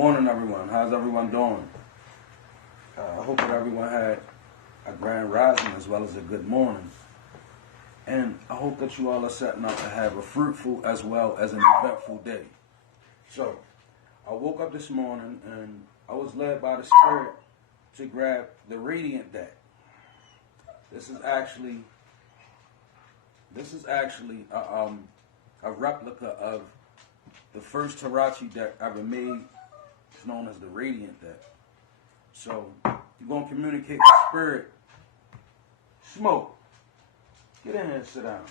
Morning, everyone. How's everyone doing? I hope that everyone had a grand rising as well as a good morning. And I hope that you all are setting up to have a fruitful as well as an eventful day. So, I woke up this morning and I was led by the Spirit to grab the Radiant deck. This is actually a replica of the first Tarachi deck ever made. It's known as the Radiant deck. So you're going to communicate with Spirit. Smoke. Get in here and sit down.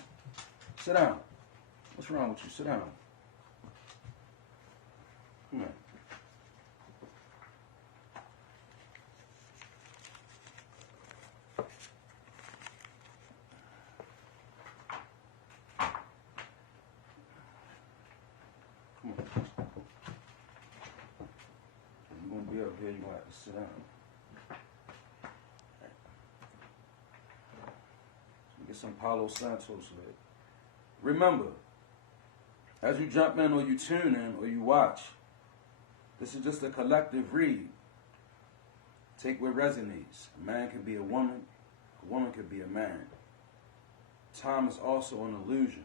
Sit down. What's wrong with you? Sit down. Come on. Come on. You're going to be up here. You're going to have to sit down. Get some Palo Santos lit. Remember, as you jump in or you tune in or you watch, this is just a collective read. Take what resonates. A man can be a woman can be a man. Time is also an illusion.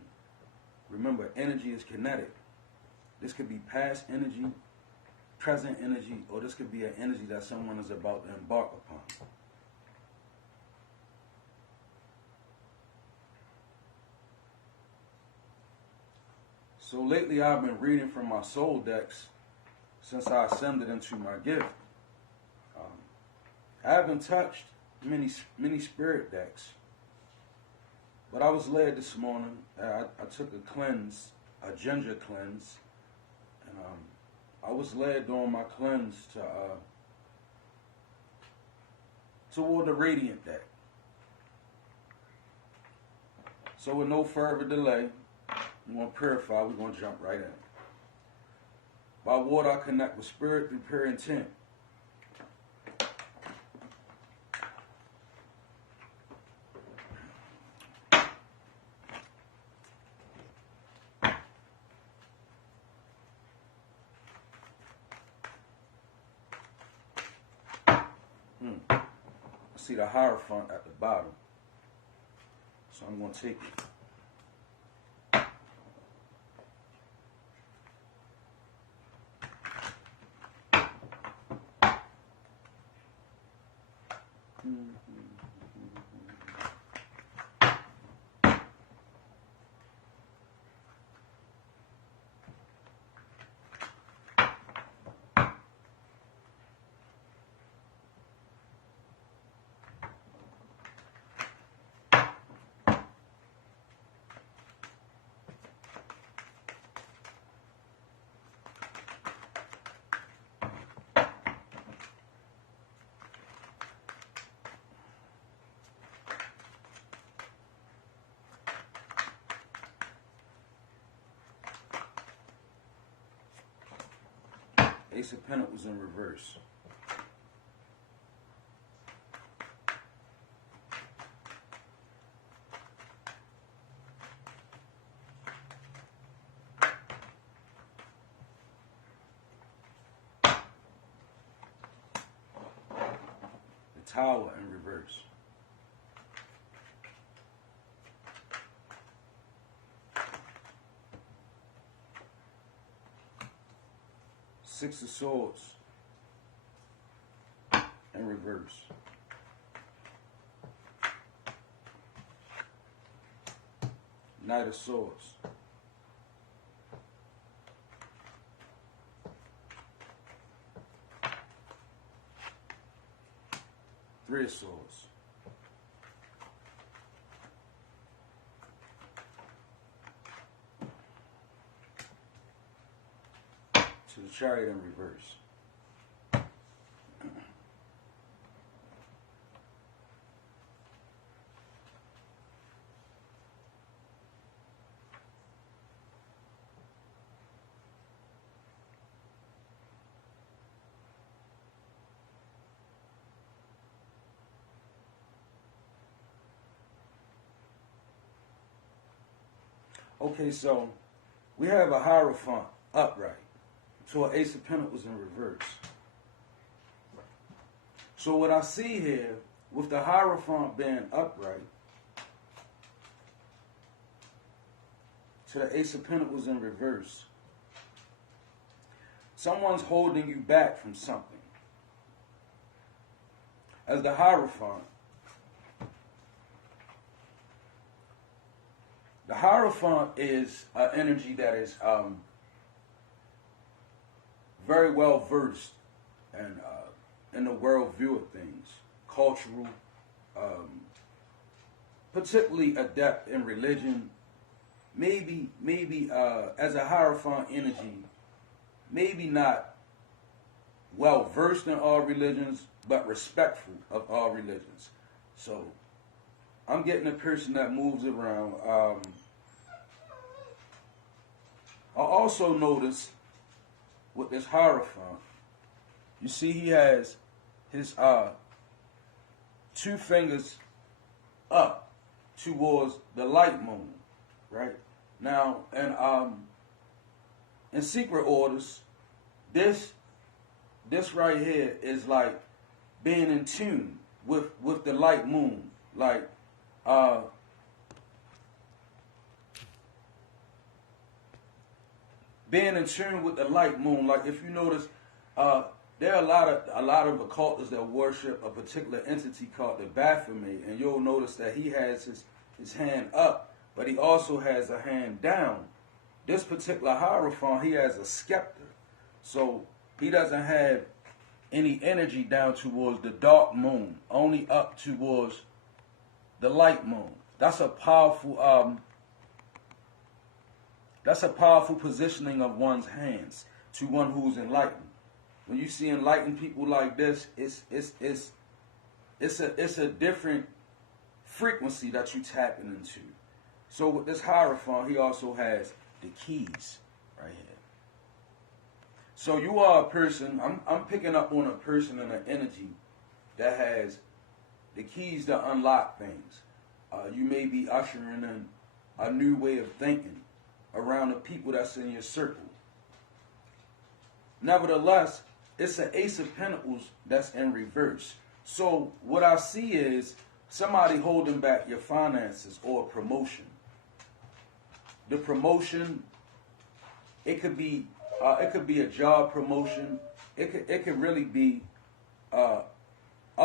Remember, energy is kinetic. This could be past energy, present energy, or this could be an energy that someone is about to embark upon. So lately I've been reading from my soul decks since I ascended into my gift. I haven't touched many spirit decks, but I was led this morning. I took a cleanse, a ginger cleanse, and I was led during my cleanse toward the Radiant deck. So with no further delay, we're going to purify, we're going to jump right in. By water, I connect with Spirit through pure intent. I see the Hierophant at the bottom. So I'm going to take it. Ace of Pentacles in reverse. The Tower in reverse. Six of Swords in reverse. Knight of Swords. Three of Swords. To the Chariot in reverse. Okay, so we have a Hierophant upright. to an Ace of Pentacles in reverse. So what I see here, with the Hierophant being upright, to the Ace of Pentacles in reverse, someone's holding you back from something. As the Hierophant is an energy that is very well versed and in the world view of things, cultural, particularly adept in religion. Maybe as a Hierophant energy, maybe not well versed in all religions, but respectful of all religions. So I'm getting a person that moves around. I also notice with this Hierophant, you see he has his two fingers up towards the light moon, right? Now, and in secret orders, this right here is like being in tune with the light moon, like being in tune with the light moon. Like if you notice, there are a lot of occultists that worship a particular entity called the Baphomet, and you'll notice that he has his hand up, but he also has a hand down. This particular Hierophant, he has a scepter, so he doesn't have any energy down towards the dark moon, only up towards the light moon. That's a powerful positioning of one's hands to one who's enlightened. When you see enlightened people like this, it's a different frequency that you tapping into. So with this Hierophant, he also has the keys right here. So you are a person, I'm picking up on a person and an energy that has the keys to unlock things. You may be ushering in a new way of thinking around the people that's in your circle. Nevertheless, it's an Ace of Pentacles that's in reverse. So what I see is somebody holding back your finances or a promotion. The promotion, it could be a job promotion. It could really be a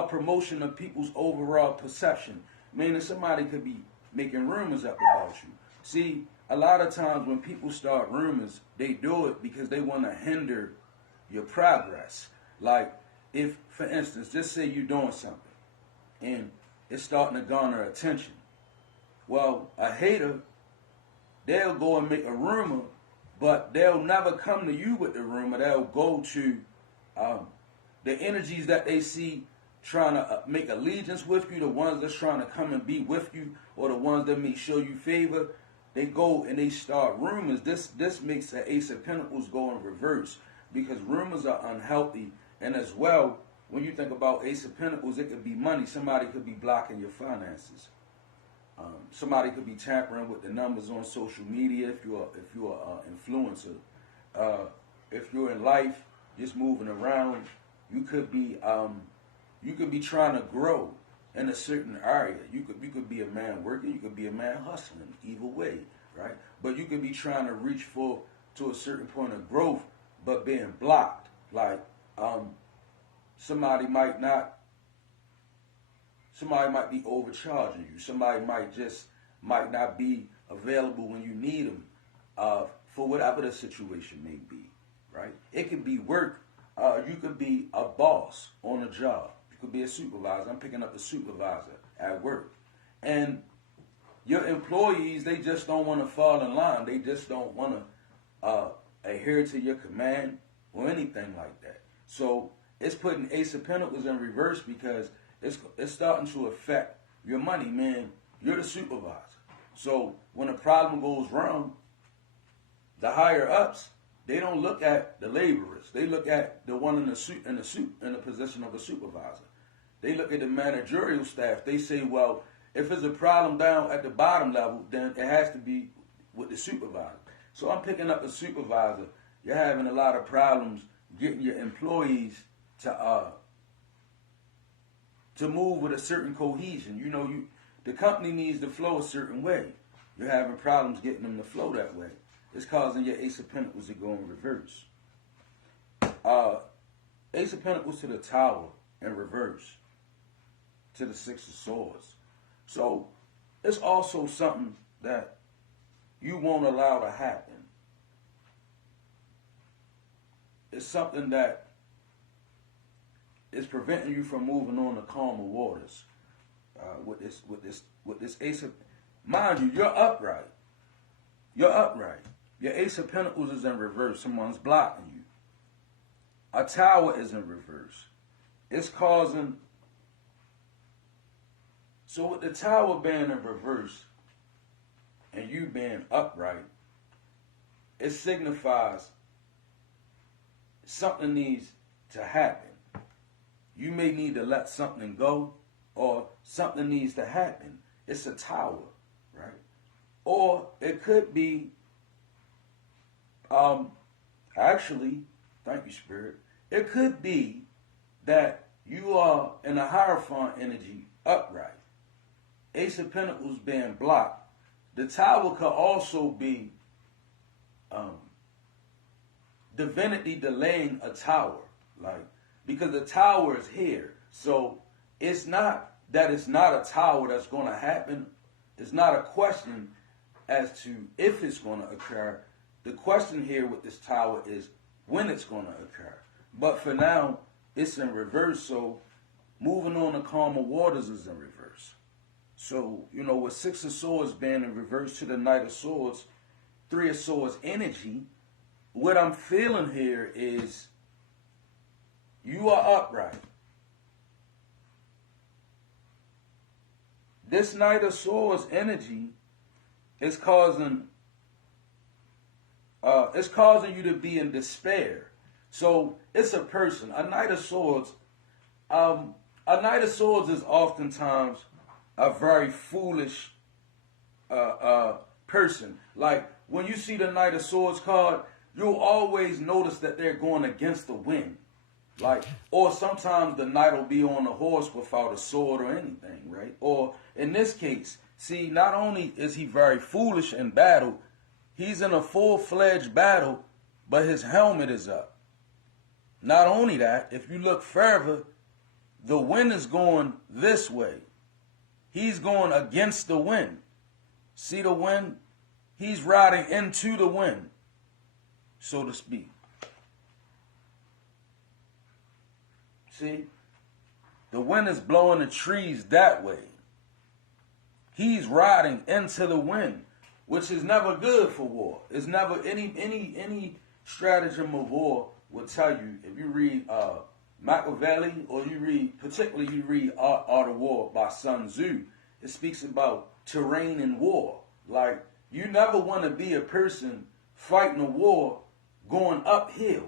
promotion of people's overall perception. Meaning somebody could be making rumors up about you. See, a lot of times when people start rumors, they do it because they want to hinder your progress. Like if, for instance, just say you're doing something and it's starting to garner attention. Well, a hater, they'll go and make a rumor, but they'll never come to you with the rumor. They'll go to the energies that they see trying to make allegiance with you, the ones that's trying to come and be with you, or the ones that may show you favor. They go and they start rumors. This makes the Ace of Pentacles go in reverse because rumors are unhealthy. And as well, when you think about Ace of Pentacles, it could be money. Somebody could be blocking your finances. Somebody could be tampering with the numbers on social media if you're an influencer. If you're in life, just moving around, you could be trying to grow in a certain area. You could be a man working, you could be a man hustling, either way, right? But you could be trying to reach to a certain point of growth, but being blocked. Like somebody might be overcharging you. Somebody might not be available when you need them for whatever the situation may be, right? It could be work. You could be a boss on a job. You could be a supervisor. I'm picking up a supervisor at work. And your employees, they just don't want to fall in line. They just don't want to adhere to your command or anything like that. So it's putting Ace of Pentacles in reverse because it's starting to affect your money, man. You're the supervisor. So when a problem goes wrong, the higher ups, they don't look at the laborers. They look at the one in the position of a supervisor. They look at the managerial staff. They say, well, if there's a problem down at the bottom level, then it has to be with the supervisor. So I'm picking up a supervisor. you're having a lot of problems getting your employees to move with a certain cohesion. You know, the company needs to flow a certain way. You're having problems getting them to flow that way. It's causing your Ace of Pentacles to go in reverse. Ace of Pentacles to the Tower in reverse, to the Six of Swords. So it's also something that you won't allow to happen. It's something that is preventing you from moving on to calmer waters. With this Ace of, mind you, you're upright. You're upright. Your Ace of Pentacles is in reverse. Someone's blocking you. A Tower is in reverse. It's causing. So with the Tower being in reverse and you being upright, it signifies something needs to happen. You may need to let something go, or something needs to happen. It's a Tower, right? Or it could be, actually, thank you, Spirit. It could be that you are in a Hierophant energy upright. Ace of Pentacles being blocked. The Tower could also be divinity delaying a tower, like, because the tower is here. So it's not that it's not a tower that's going to happen. It's not a question as to if it's going to occur. The question here with this tower is when it's going to occur. But for now, it's in reverse. So moving on to calmer waters is in reverse. So, you know, with Six of Swords being in reverse to the Knight of Swords, Three of Swords energy, what I'm feeling here is you are upright. This Knight of Swords energy is causing you to be in despair. So it's a person. A Knight of Swords. A Knight of Swords is oftentimes a very foolish person. Like when you see the Knight of Swords card, you'll always notice that they're going against the wind. Like, or sometimes the knight will be on a horse without a sword or anything, right? Or in this case, see, not only is he very foolish in battle, he's in a full-fledged battle, but his helmet is up. Not only that, if you look further, the wind is going this way. He's going against the wind. See the wind? He's riding into the wind, so to speak. See? The wind is blowing the trees that way. He's riding into the wind, which is never good for war. It's never any stratagem of war will tell you, if you read Machiavelli, or you read Art of War by Sun Tzu, it speaks about terrain in war. Like, you never want to be a person fighting a war going uphill.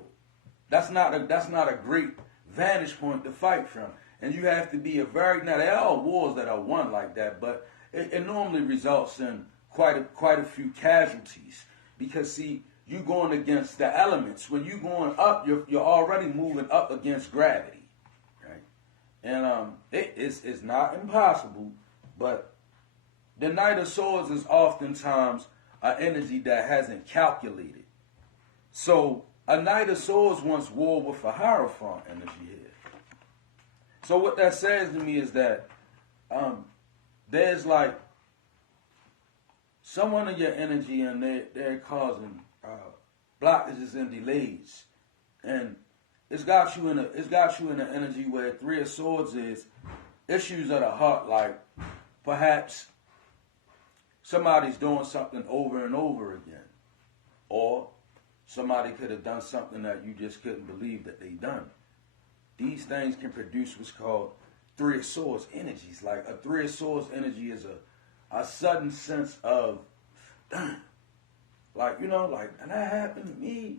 That's not a great vantage point to fight from. And you have to be now there are wars that are won like that, but it normally results in quite a few casualties. Because see, you going against the elements. When you going up, you're already moving up against gravity, right? And it's not impossible, but the Knight of Swords is oftentimes an energy that hasn't calculated. So a Knight of Swords wants war with a Hierophant energy here. So what that says to me is that there's like someone in your energy, and they're causing blockages and delays, and it's got you in an energy where Three of Swords is issues of the heart. Like perhaps somebody's doing something over and over again, or somebody could have done something that you just couldn't believe that they done. These things can produce what's called Three of Swords energies. Like a Three of Swords energy is a sudden sense of, like, you know, like, and that happened to me.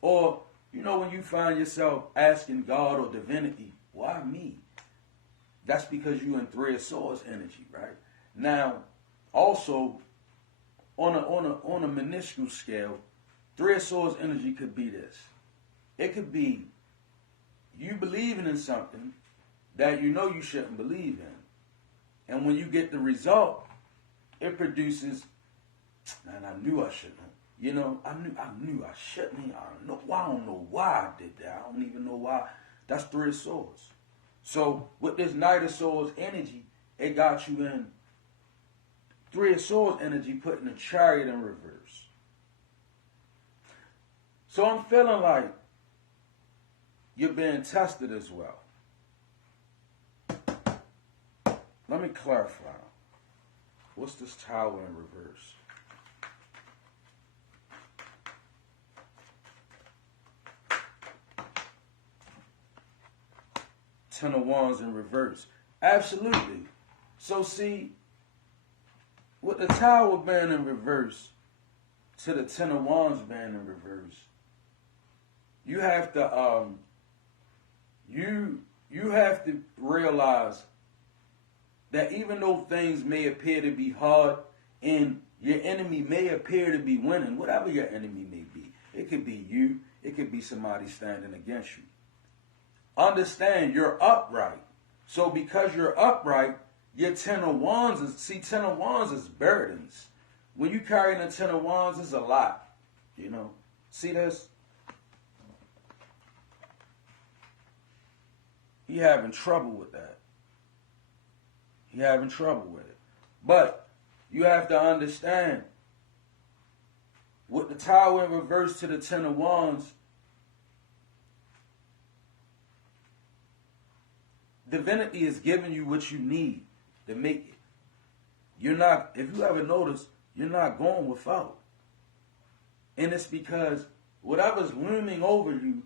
Or, you know, when you find yourself asking God or divinity, why me? That's because you in Three of Swords energy, right? Now, also, on a minuscule scale, Three of Swords energy could be this. It could be you believing in something that you know you shouldn't believe in. And when you get the result, it produces, man, I knew I shouldn't. You know, I knew I shouldn't. I don't know why I did that. I don't even know why. That's Three of Swords. So with this Knight of Swords energy, it got you in Three of Swords energy, putting the Chariot in reverse. So I'm feeling like you're being tested as well. Let me clarify. What's this Tower in reverse? Ten of Wands in reverse. Absolutely. So see, with the Tower being in reverse to the Ten of Wands being in reverse, you have to you have to realize that even though things may appear to be hard and your enemy may appear to be winning, whatever your enemy may be, it could be you, it could be somebody standing against you. Understand you're upright. So because you're upright, your Ten of Wands is, Ten of Wands is burdens. When you carry the Ten of Wands, it's a lot. You know, see this? He having trouble with that. He having trouble with it. But you have to understand, with the Tower in reverse to the Ten of Wands, divinity is giving you what you need to make it. You're not, if you ever notice, you're not going without. And it's because whatever's looming over you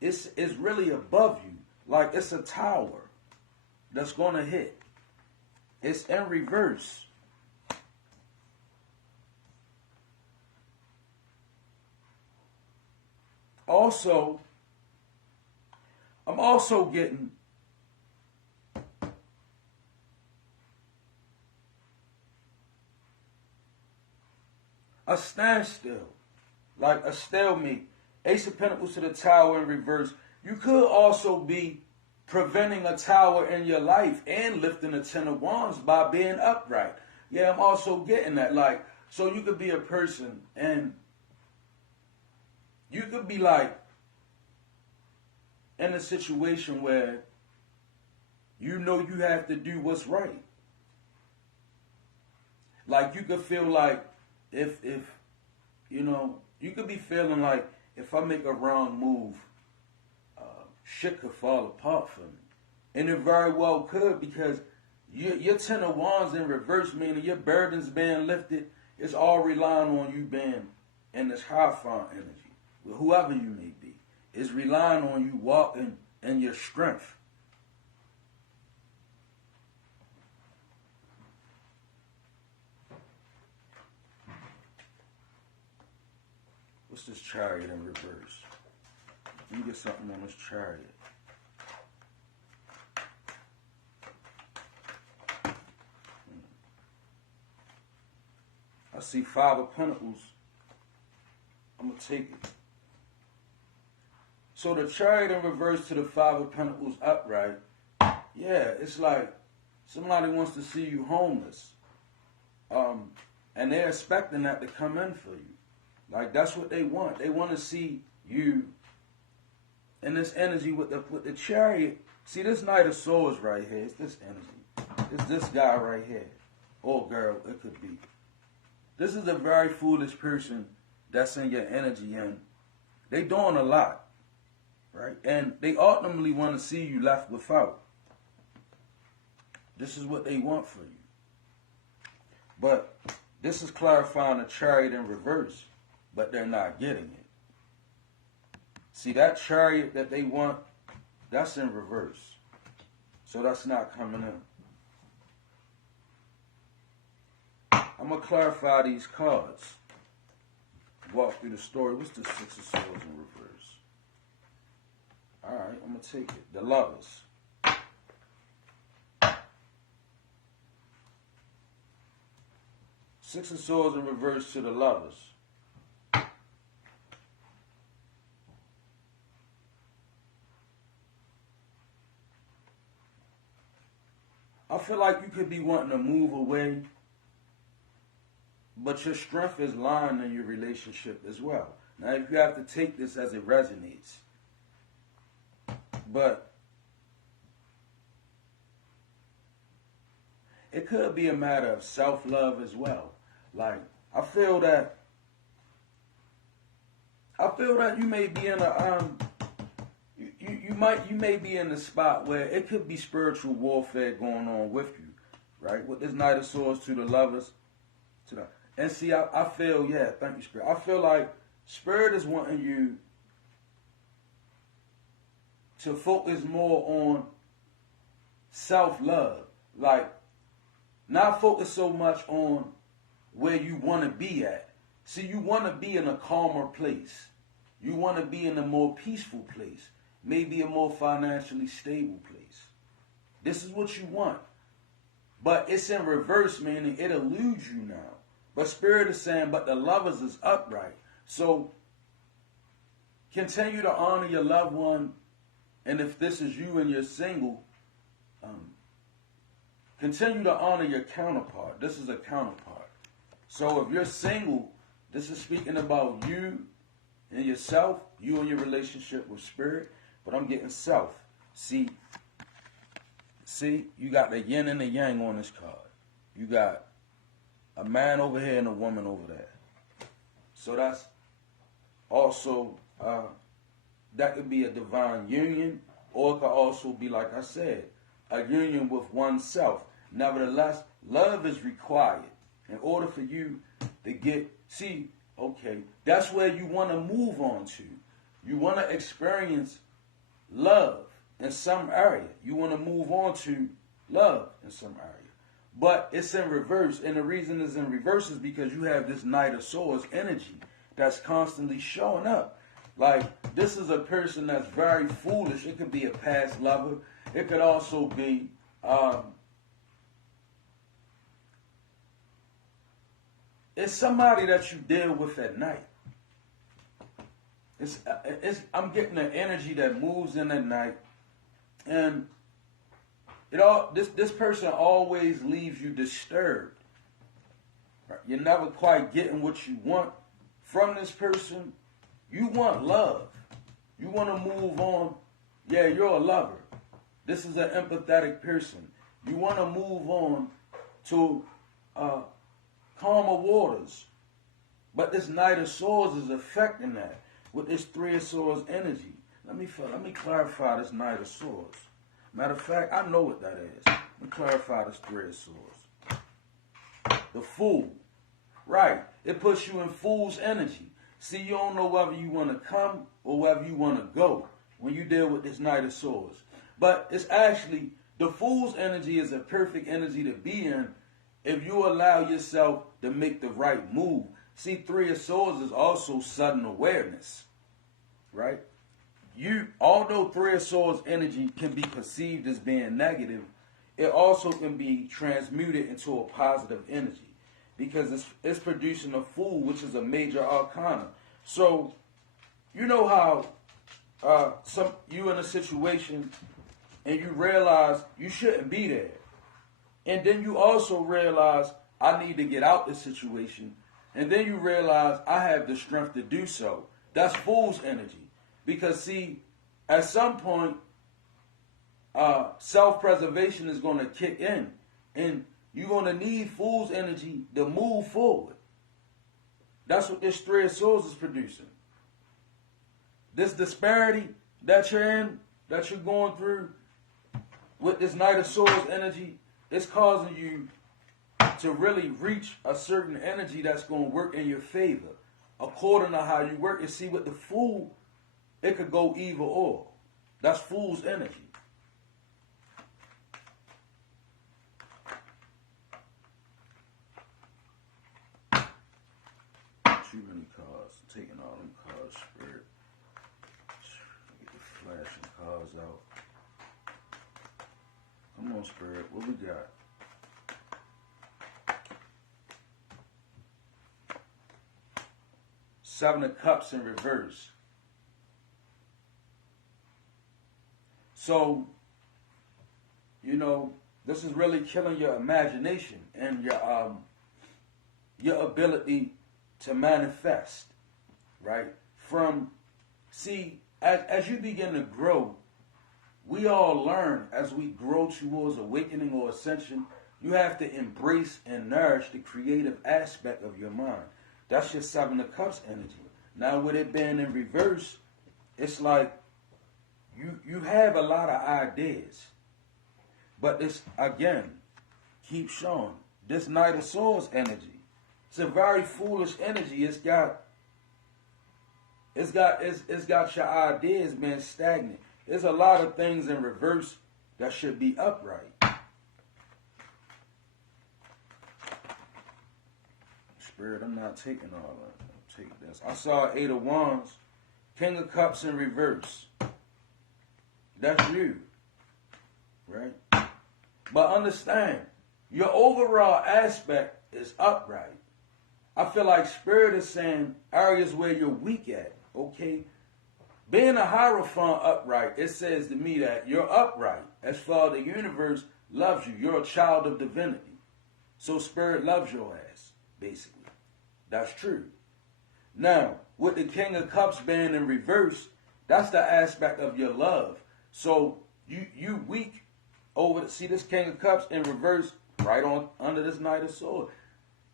is really above you. Like it's a tower that's going to hit. It's in reverse. Also, I'm also getting a standstill, like a stalemate. Ace of Pentacles to the Tower in reverse. You could also be preventing a tower in your life and lifting a Ten of Wands by being upright. Yeah, I'm also getting that. Like, so you could be a person and you could be like in a situation where you know you have to do what's right. Like you could feel like if you know, you could be feeling like if I make a wrong move, shit could fall apart for me. And it very well could, because your Ten of Wands in reverse, meaning your burdens being lifted, is all relying on you being in this Hierophant energy. With whoever you may be, is relying on you walking in your strength. What's this Chariot in reverse? Let me get something on this Chariot. I see Five of Pentacles. I'm going to take it. So the Chariot in reverse to the Five of Pentacles upright. Yeah, it's like somebody wants to see you homeless. And they're expecting that to come in for you. Like, that's what they want. They want to see you in this energy with the Chariot. See, this Knight of Swords right here. It's this energy. It's this guy right here. Or girl, it could be. This is a very foolish person that's in your energy, and they doing a lot, right? And they ultimately want to see you left without. This is what they want for you. But this is clarifying the Chariot in reverse, but they're not getting it. See, that Chariot that they want, that's in reverse. So that's not coming in. I'm going to clarify these cards. Walk through the story. What's the Six of Swords in reverse? Alright, I'm going to take it. The Lovers. Six of Swords in reverse to the Lovers. I feel like you could be wanting to move away, but your strength is lying in your relationship as well. Now, if you have to take this as it resonates, but it could be a matter of self-love as well. Like, I feel that you may be in a you may be in a spot where it could be spiritual warfare going on with you, right? With this Knight of Swords to the lovers, and see, I feel, yeah, thank you, Spirit. I feel like Spirit is wanting you to focus more on self-love, like not focus so much on where you want to be at. See, you want to be in a calmer place. You want to be in a more peaceful place, maybe a more financially stable place. This is what you want. But it's in reverse, meaning it eludes you now. But Spirit is saying, but the lovers is upright. So continue to honor your loved one. And if this is you and you're single, continue to honor your counterpart. This is a counterpart. So if you're single, this is speaking about you and yourself, you and your relationship with Spirit. But I'm getting self. See, you got the yin and the yang on this card. You got a man over here and a woman over there. So that's also, that could be a divine union, or it could also be, like I said, a union with oneself. Nevertheless, love is required in order for you to get, that's where you want to move on to. You want to experience love in some area. You want to move on to love in some area. But it's in reverse, and the reason it's in reverse is because you have this Knight of Swords energy that's constantly showing up. Like, this is a person that's very foolish. It could be a past lover. It could also be it's somebody that you deal with at night. I'm getting an energy that moves in at night, and this person always leaves you disturbed. Right? You're never quite getting what you want from this person. You want love. You want to move on. Yeah, you're a lover. This is an empathetic person. You want to move on to calmer waters. But this Knight of Swords is affecting that with this Three of Swords energy. Let me clarify this Knight of Swords. Matter of fact, I know what that is. Let me clarify this Three of Swords. The Fool. Right. It puts you in Fool's energy. See, you don't know whether you want to come or whether you want to go when you deal with this Knight of Swords. But it's actually, the Fool's energy is a perfect energy to be in if you allow yourself to make the right move. See, Three of Swords is also sudden awareness, right? Although Three of Swords energy can be perceived as being negative, it also can be transmuted into a positive energy because it's producing a Fool, which is a major arcana. So, you know how you in a situation and you realize you shouldn't be there. And then you also realize, I need to get out this situation. And then you realize, I have the strength to do so. That's Fool's energy. Because, see, at some point, self-preservation is going to kick in. And you're going to need Fool's energy to move forward. That's what this Three of Swords is producing. This disparity that you're in, that you're going through with this Knight of Swords energy, it's causing you to really reach a certain energy that's going to work in your favor according to how you work. And see, with the Fool, it could go either or. That's Fool's energy. Too many cards. Taking all them cards, Spirit. Get the flashing cards out. Come on, Spirit. What we got? Seven of Cups in reverse. So, you know, This is really killing your imagination and your ability to manifest, right? As you begin to grow, we all learn as we grow towards awakening or ascension, you have to embrace and nourish the creative aspect of your mind. That's your Seven of Cups energy. Now, with it being in reverse, it's like you have a lot of ideas. But this, again, keeps showing. This Knight of Swords energy. It's a very foolish energy. It's got your ideas being stagnant. There's a lot of things in reverse that should be upright. Spirit, I'm not taking all that. I'll take this. I saw Eight of Wands, King of Cups in reverse. That's you. Right? But understand, your overall aspect is upright. I feel like Spirit is saying areas where you're weak at, okay? Being a Hierophant upright, it says to me that you're upright. As far as the universe loves you, you're a child of divinity. So Spirit loves your ass, basically. That's true. Now, with the King of Cups being in reverse, that's the aspect of your love. So you weak over, see this King of Cups in reverse right on under this Knight of Swords.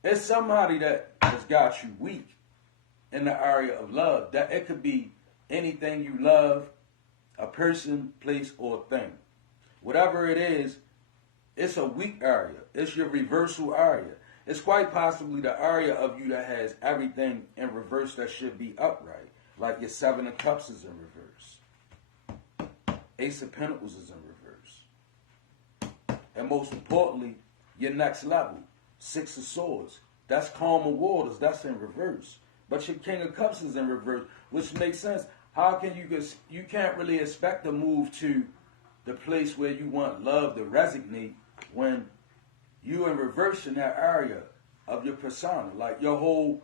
It's somebody that has got you weak in the area of love. That it could be anything you love, a person, place, or thing. Whatever it is, it's a weak area. It's your reversal area. It's quite possibly the area of you that has everything in reverse that should be upright. Like your Seven of Cups is in reverse. Ace of Pentacles is in reverse. And most importantly, your next level, Six of Swords. That's calmer waters. That's in reverse. But your King of Cups is in reverse, which makes sense. How can you can't really expect to move to the place where you want love to resonate when you in reverse in that area of your persona. Like your whole,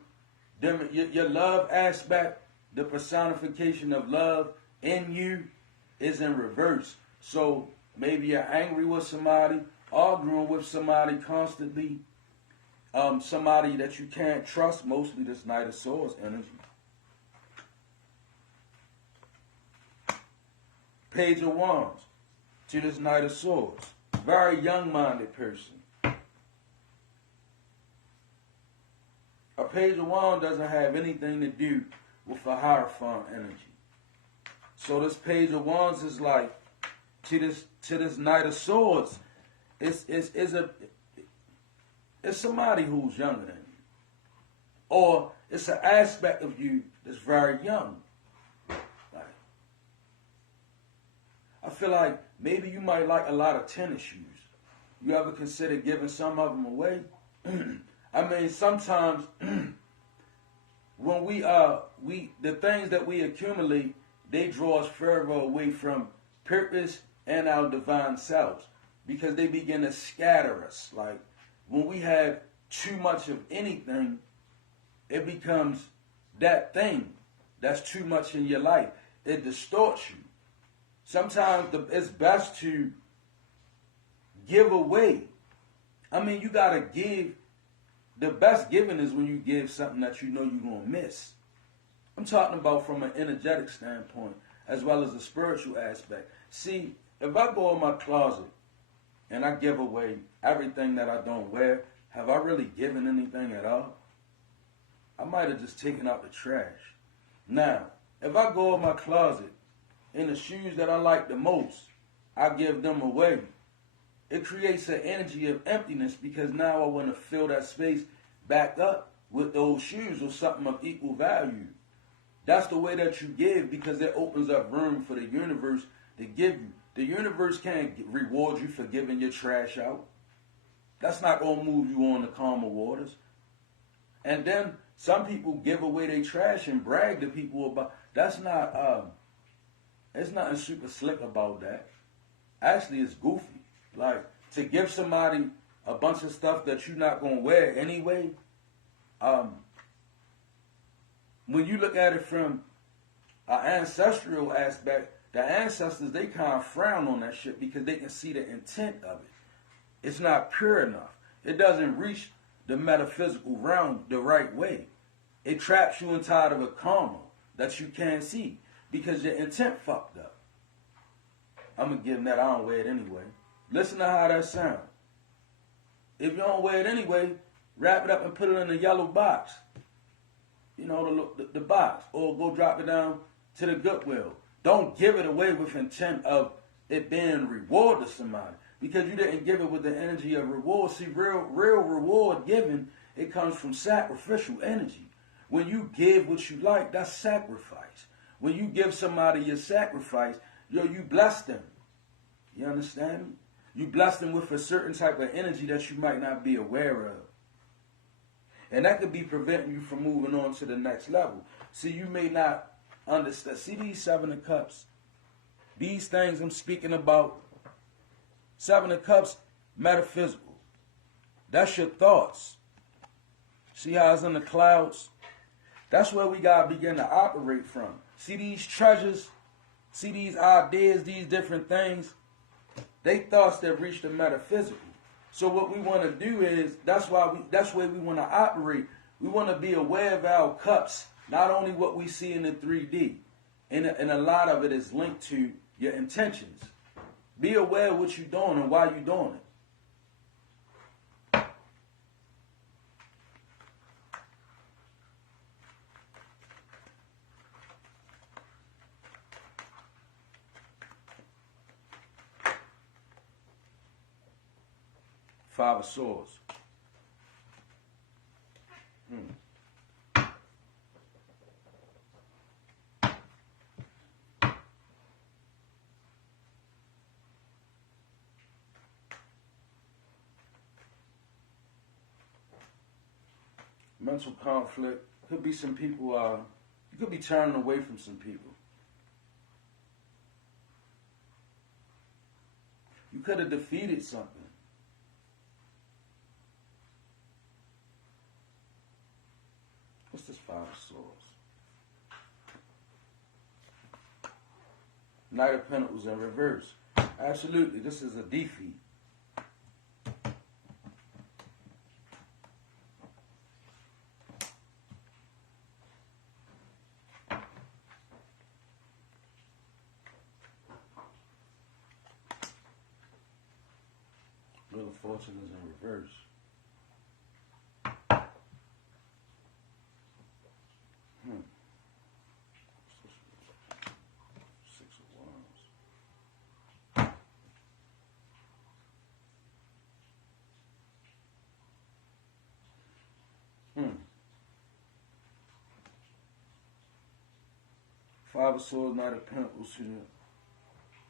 your love aspect, the personification of love in you is in reverse. So maybe you're angry with somebody, arguing with somebody constantly, somebody that you can't trust, mostly this Knight of Swords energy. Page of Wands to this Knight of Swords. Very young-minded person. A Page of Wands doesn't have anything to do with a Hierophant energy. So this Page of Wands is like, to this Knight of Swords, it's somebody who's younger than you. Or it's an aspect of you that's very young. Like, I feel like maybe you might like a lot of tennis shoes. You ever consider giving some of them away? I mean, sometimes when the things that we accumulate, they draw us further away from purpose and our divine selves because they begin to scatter us. Like when we have too much of anything, it becomes that thing that's too much in your life. It distorts you. Sometimes it's best to give away. I mean, you got to give. The best giving is when you give something that you know you're going to miss. I'm talking about from an energetic standpoint as well as a spiritual aspect. See, if I go in my closet and I give away everything that I don't wear, have I really given anything at all? I might have just taken out the trash. Now, if I go in my closet and the shoes that I like the most, I give them away. It creates an energy of emptiness because now I want to fill that space back up with those shoes or something of equal value. That's the way that you give because it opens up room for the universe to give you. The universe can't reward you for giving your trash out. That's not going to move you on the calmer waters. And then some people give away their trash and brag to people about. That's not, there's nothing super slick about that. Actually, it's goofy. Like, to give somebody a bunch of stuff that you're not going to wear anyway, when you look at it from an ancestral aspect, the ancestors, they kind of frown on that shit because they can see the intent of it. It's not pure enough. It doesn't reach the metaphysical realm the right way. It traps you inside of a karma that you can't see because your intent fucked up. I'm going to give them that. I don't wear it anyway. Listen to how that sounds. If you don't wear it anyway, wrap it up and put it in a yellow box. You know, the box. Or go drop it down to the Goodwill. Don't give it away with intent of it being reward to somebody. Because you didn't give it with the energy of reward. See, real reward given, it comes from sacrificial energy. When you give what you like, that's sacrifice. When you give somebody your sacrifice, you bless them. You understand me? You bless them with a certain type of energy that you might not be aware of. And that could be preventing you from moving on to the next level. See, you may not understand. See these 7 of Cups? These things I'm speaking about, 7 of Cups, metaphysical. That's your thoughts. See how it's in the clouds? That's where we got to begin to operate from. See these treasures? See these ideas, these different things? They thoughts that reach the metaphysical. So what we want to do is, that's where we want to operate. We want to be aware of our cups, not only what we see in the 3D. And a lot of it is linked to your intentions. Be aware of what you're doing and why you're doing it. Five of Swords. Mental conflict. Could be some people, you could be turning away from some people. You could have defeated something. What's this Five of Swords? Knight of Pentacles in reverse. Absolutely, this is a defeat. Wheel of Fortune is in reverse. Six of Wands. Five of Swords, Knight of Pentacles to the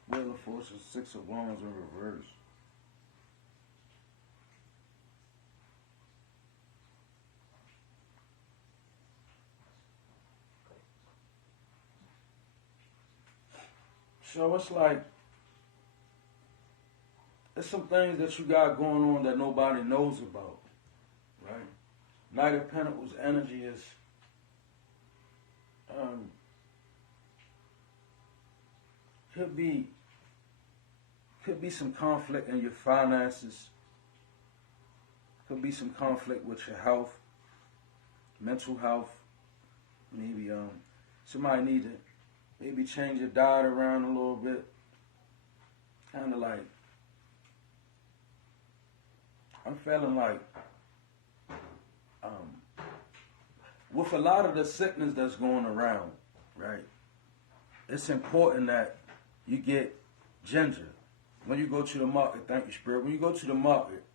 Wheel of Fortune, Six of Wands in reverse. So it's like, there's some things that you got going on that nobody knows about, right? Knight of Pentacles energy is, could be some conflict in your finances. Could be some conflict with your health, mental health. Maybe somebody need to maybe change your diet around a little bit. Kind of like, I'm feeling like, with a lot of the sickness that's going around, right? It's important that you get ginger. When you go to the market, thank you, Spirit. When you go to the market,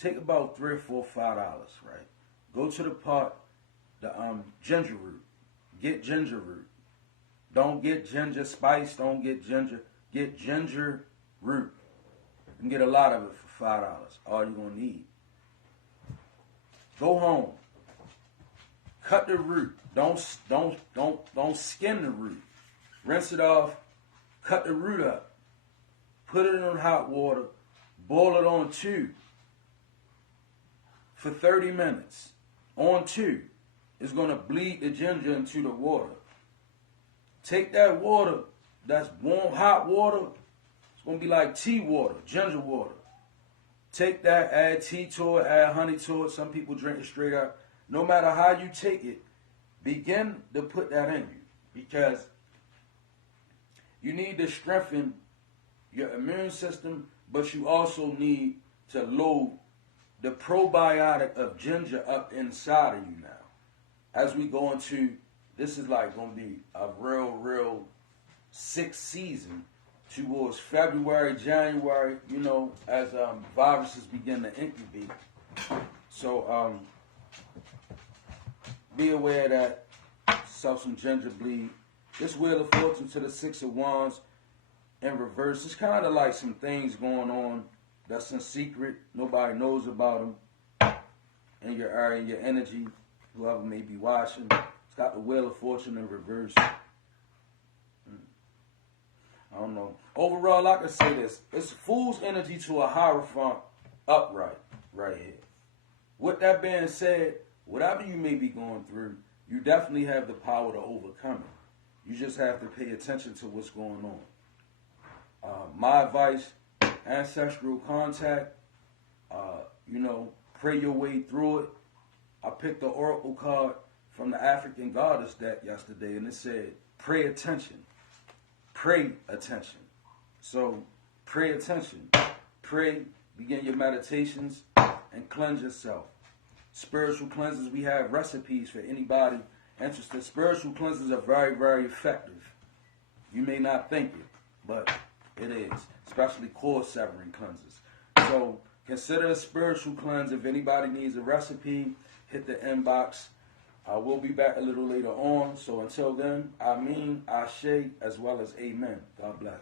take about $3 or $4, $5, right? Go to the pot, the ginger root. Get ginger root. Don't get ginger spice. Don't get ginger. Get ginger root. You can get a lot of it for $5. All you're gonna need. Go home. Cut the root. Don't skin the root. Rinse it off. Cut the root up. Put it in hot water. Boil it on 2 for 30 minutes. On 2. It's gonna bleed the ginger into the water. Take that water, that's warm, hot water. It's going to be like tea water, ginger water. Take that, add tea to it, add honey to it. Some people drink it straight up. No matter how you take it, begin to put that in you, because you need to strengthen your immune system, but you also need to load the probiotic of ginger up inside of you now. As we go into, this is like going to be a real sick season towards February, January, you know, as viruses begin to incubate. So be aware that some ginger bleed. This Wheel of Fortune to the Six of Wands in reverse. It's kind of like some things going on that's in secret. Nobody knows about them in your area, in your energy, whoever may be watching. It's got the Wheel of Fortune in reverse. I don't know. Overall, I can say this. It's Fool's energy to a Hierophant upright right here. With that being said, whatever you may be going through, you definitely have the power to overcome it. You just have to pay attention to what's going on. My advice, ancestral contact, you know, pray your way through it. I picked the Oracle card from the African Goddess deck yesterday, and it said, pay attention. Pray attention. So, pay attention. Pray, begin your meditations, and cleanse yourself. Spiritual cleanses, we have recipes for anybody interested. Spiritual cleanses are very effective. You may not think it, but it is, especially cord severing cleanses. So consider a spiritual cleanse. If anybody needs a recipe, hit the inbox. I will be back a little later on. So until then, Ameen, Ashe, as well as Amen. God bless.